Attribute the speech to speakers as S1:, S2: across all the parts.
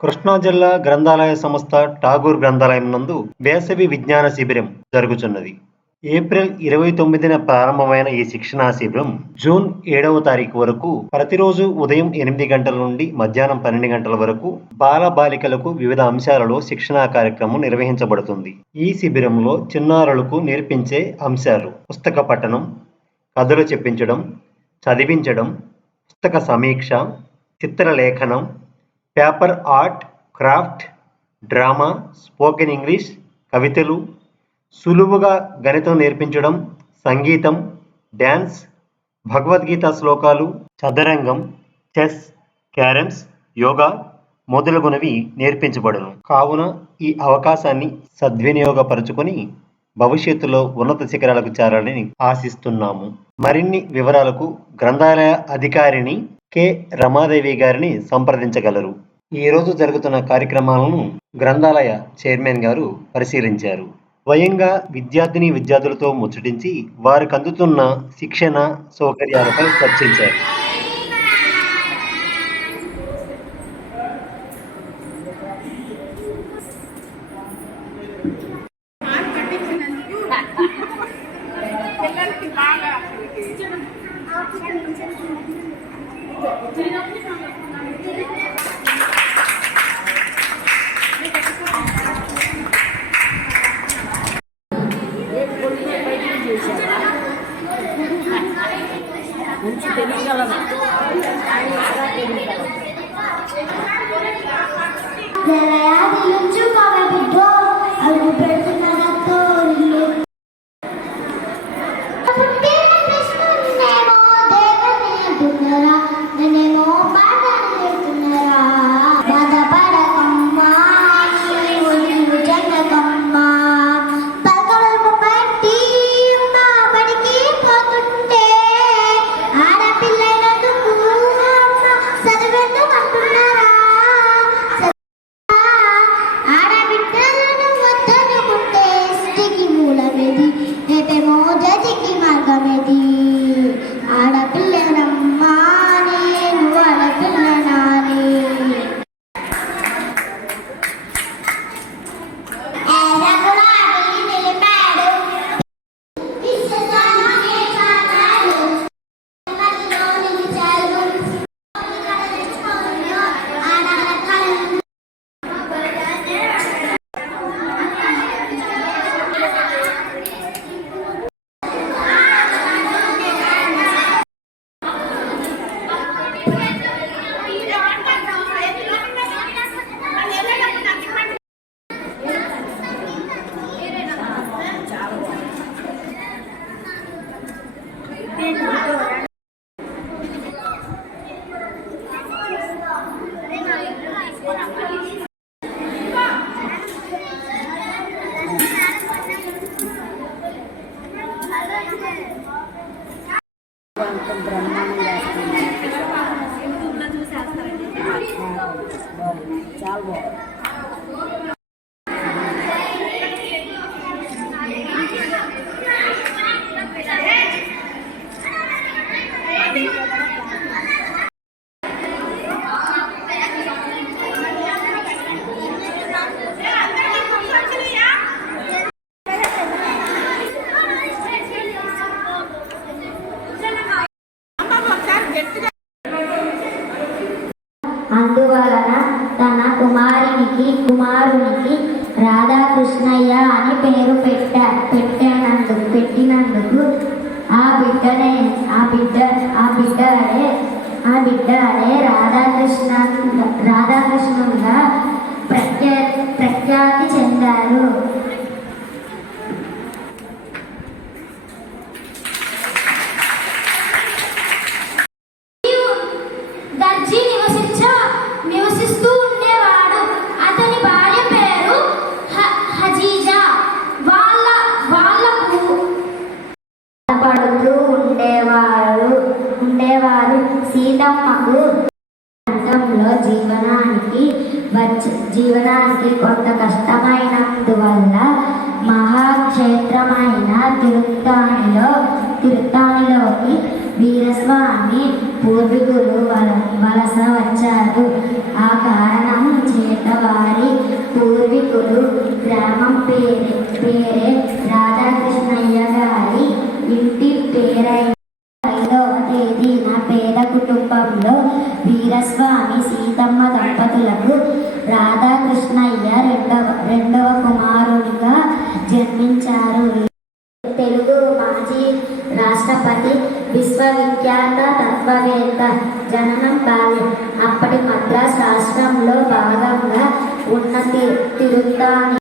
S1: కృష్ణా జిల్లా గ్రంథాలయ సంస్థ ఠాగూర్ గ్రంథాలయం నందు వేసవి విజ్ఞాన శిబిరం జరుగుతున్నది ఏప్రిల్ ఇరవై తొమ్మిదిన ప్రారంభమైన ఈ శిక్షణా శిబిరం జూన్ ఏడవ తారీఖు వరకు ప్రతిరోజు ఉదయం ఎనిమిది గంటల నుండి మధ్యాహ్నం పన్నెండు గంటల వరకు బాల బాలికలకు వివిధ అంశాలలో శిక్షణా కార్యక్రమం నిర్వహించబడుతుంది. ఈ శిబిరంలో చిన్నారులకు నేర్పించే అంశాలు పుస్తక పఠనం కథలు చెప్పించడం చదివించడం పుస్తక సమీక్ష చిత్రలేఖనం paper art craft drama spoken English కవితలు. సులువుగా గణితం నేర్పించడం సంగీతం డ్యాన్స్ భగవద్గీత శ్లోకాలు చదరంగం చెస్ క్యారమ్స్ యోగా మొదలగునవి నేర్పించబడును. కావున ఈ అవకాశాన్ని సద్వినియోగపరుచుకొని భవిష్యత్తులో ఉన్నత శిఖరాలకు చేరాలని ఆశిస్తున్నాము. మరిన్ని వివరాలకు గ్రంథాలయ అధికారిని కె. రమాదేవి గారిని సంప్రదించగలరు. ఈ రోజు జరుగుతున్న కార్యక్రమాలను గ్రంథాలయ చైర్మన్ గారు పరిశీలించారు. స్వయంగా విద్యార్థిని విద్యార్థులతో ముచ్చటించి వారికి అందుతున్న శిక్షణ సౌకర్యాలపై చర్చించారు.
S2: చిన్నప్పుడు ready. పెట్టానందుకు పెట్టినందుకు ఆ బిడ్డనే ఆ బిడ్డ ఆ బిడ్డ అడే ఆ బిడ్డ అడే రాధాకృష్ణ రాధాకృష్ణంగా ప్రఖ్యా ప్రఖ్యాతి చెందారు. జీవనానికి కొంత కష్టమైనందువల్ల మహాక్షేత్రమైన తిరుత్తానిలో తిరుత్తానిలోకి వీరస్వామి పూర్వీకులు వల వలస వచ్చారు. ఆ కారణం చే
S3: పూర్వీకులు గ్రామం పేరే పేరే రాధాకృష్ణయ్య గారి ఇంటి పేరైన శాస్త్రంలో భాగంగా ఉన్న తి- తిరుత్తాని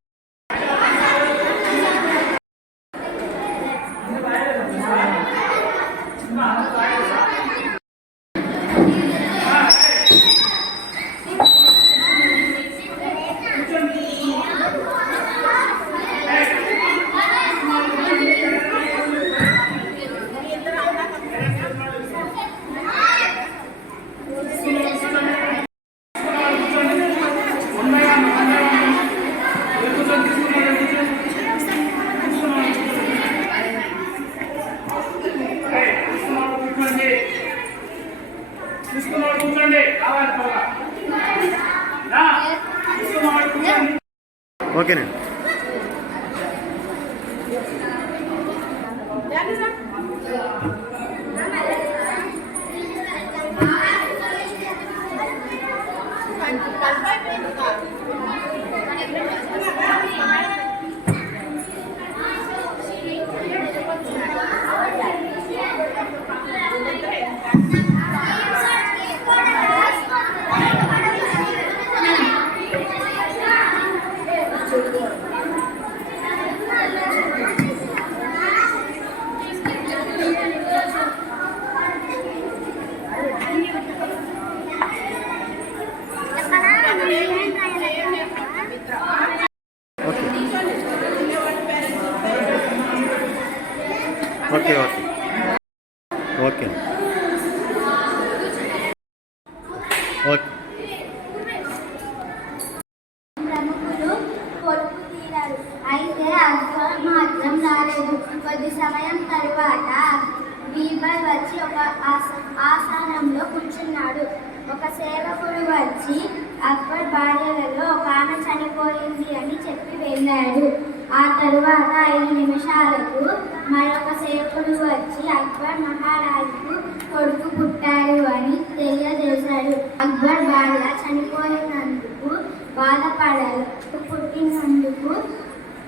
S3: అయితే అక్బర్ మాత్రం రాలేదు. కొద్ది సమయం తరువాత బీబర్ వచ్చి ఒక ఆస- ఆసనంలో కూర్చున్నాడు. ఒక సేవకుడు వచ్చి అక్బర్ భార్యలలో ఒక ఆమె చనిపోయింది అని చెప్పి వెళ్ళాడు. ఆ తరువాత ఐదు నిమిషాలకు మరొక సేవకుడు వచ్చి అక్బర్ మహారాజుకు కొడుకు పుట్టాడు అని తెలియజేశాడు. అక్బర్ భార్య చనిపోయినందుకు బాధపడారు పుట్టినందుకు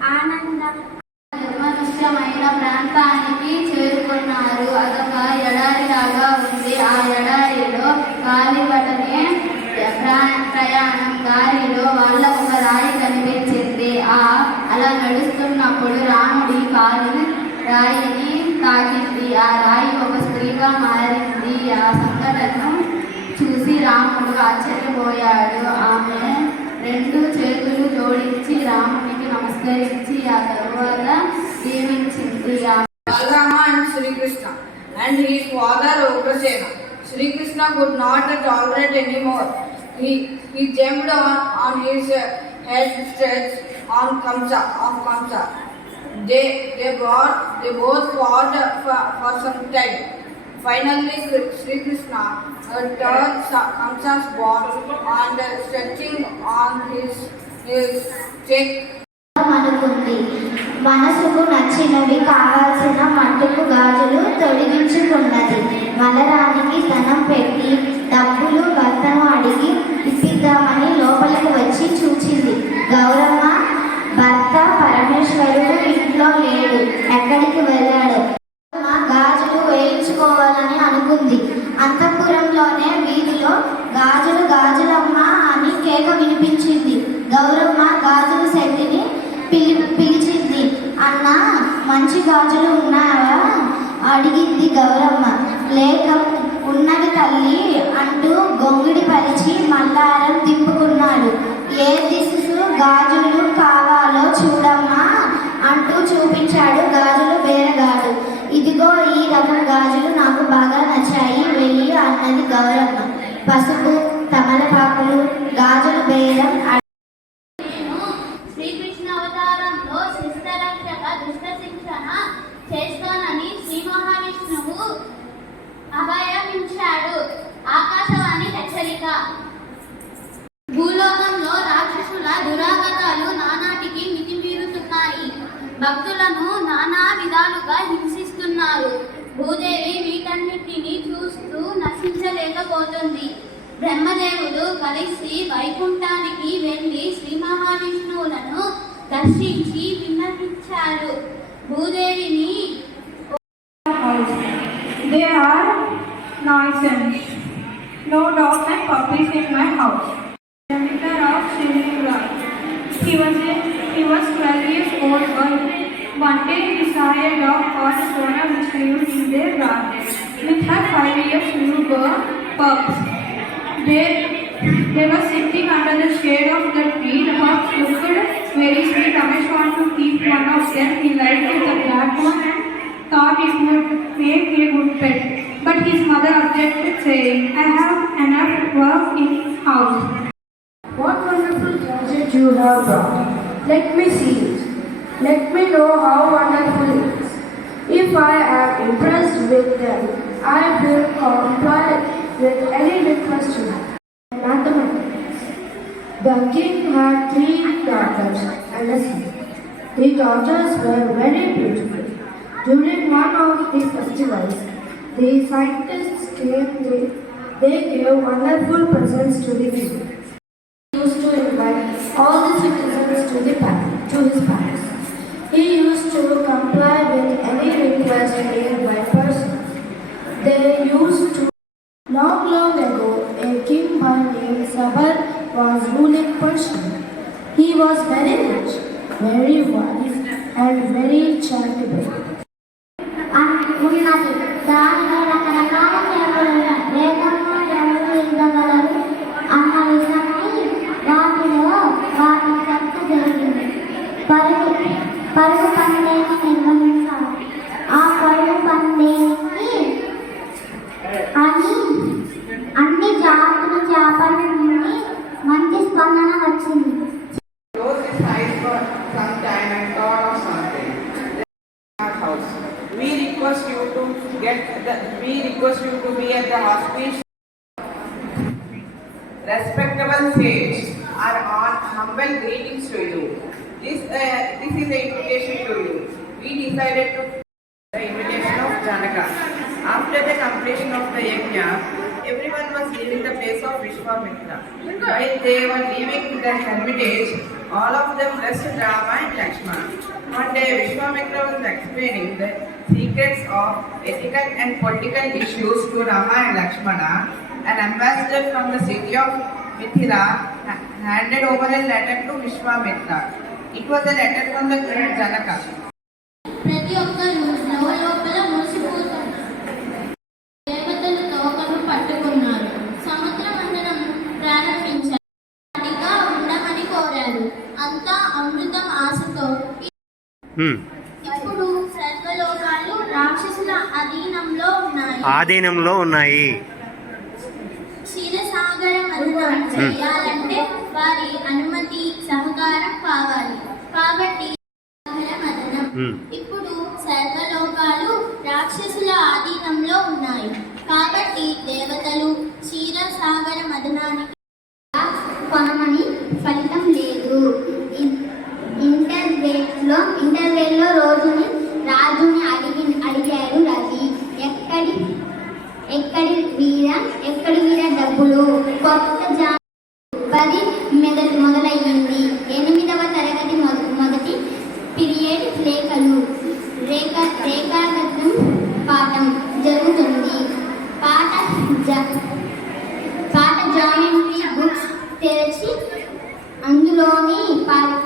S3: ఆనందం
S4: రామునికి నమస్కరించి ఆ తరువాత దీవించింది ఆ
S5: Balrama and Sri Krishna and his father Ugrasena. Sri Krishna could not tolerate anymore. He, he jumped on, on his uh, head stretch on Kamsa, on Kamsa. They, they, brought, they both fought for, for some time. Finally, Kri- Sri Krishna uh, turned Sa- Kamsa's body and uh, stretching on his, his cheek
S3: అనుకుంది మనసుకు నచ్చినవి కావాల్సిన మట్టుకు గాజులు తొలగించుకున్నది. మలరానికి ధనం పెట్టి డబ్బులు భర్తను అడిగి ఇప్పిద్దామని లోపలికి వచ్చి చూచింది. గౌరమ్మ భర్త పరమేశ్వరుడు ఇంట్లో లేడు ఎక్కడికి వెళ్ళాడు? గాజులు వేయించుకోవాలని అనుకుంది. అంత వీధిలో గాజులు గాజులమ్మ అని కేక వినిపించింది గౌరమ్మ గాజుల శెట్టిని పిలి పిలిచింది అన్న మంచి గాజులు ఉన్నాయా అడిగింది గౌరమ్మ. లేక ఉన్నవి తల్లి అంటూ గొంగిడి పరిచి మల్లారం తిప్పుకున్నాడు. ఏ దిశసు గాజులు కావాలో చూడమ్మా అంటూ చూపించాడు గాజులు బేరగాడు ఇదిగో ఈ రకం గాజులు నాకు బాగా నచ్చాయి వెయ్యి అన్నది గౌరమ్మ. పసుపు తమలపాకులు గాజులు బేరం
S6: భక్తులను నానా విధాలుగా హింసిస్తున్నారు భూదేవి వీటన్నిటిని చూస్తూ నశించలేకపోతుంది బ్రహ్మదేవుడు కలిసి వైకుంఠానికి వెళ్ళి శ్రీ మహావిష్ణువులను దర్శించి విన్నవించారు భూదేవిని
S7: house. Are nonsense. No dogs and puppies in my house. Janitor of Srinivas. He was a, he was 12 years old boy. One day he saw a dog called Sona which lived in their garden with her five years newborn pups. They, they were sitting under the shade of the tree. The pups looked very sweet. Ramesh wanted to keep one of them. He liked the black one and thought it would make a good pet. But his mother objected, saying, I have enough work in house.
S8: What wonderful gadget you have brought. Let me see it. Let me know how wonderful it is. If I am impressed with them, I will comply with any request you have. Mathematics. The king had three daughters and a son. The daughters were very beautiful. During one of the festivals, the scientists came, they, they gave wonderful presents to the king
S2: ఉన్నది
S9: get the. We request you to be at the hospital Respectable sage, our on humble greetings to you. This uh, this is the invitation to you. We decided to the invitation of Janaka. After the completion of the yajna, everyone was leaving the place of Vishwamitra. While they were leaving the hermitage, all of them blessed Rama and Lakshmana. One day Vishwamitra was explaining the secrets of ethical and political issues to Rama and Lakshmana. An ambassador from the city of Mithila handed over a letter to Vishwamitra. It was a letter from the king Janaka.
S6: కోరారు అంతా అమృతం ఆశతో. ఇప్పుడు సర్వలోకాలు రాక్షసుల అధీనంలో ఉన్నాయి.
S1: ఆధీనంలో ఉన్నాయి.
S6: క్షీరసాగర మదనం చేయాలంటే వారి అనుమతి సహకారం కావాలి. కాబట్టి. ఇప్పుడు సర్వలోకాలు రాక్షసుల ఆధీనంలో ఉన్నాయి. కాబట్టి దేవతలు క్షీరసాగర మదనానికి
S2: పాట జాయింట్రీ బుక్స్ తెరచి అందులోని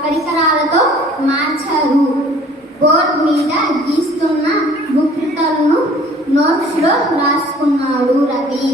S2: పరికరాలతో మార్చారు. బోర్డు మీద గీస్తున్న బుక్లెట్లను నోట్స్లో రాసుకున్నాడు రవి.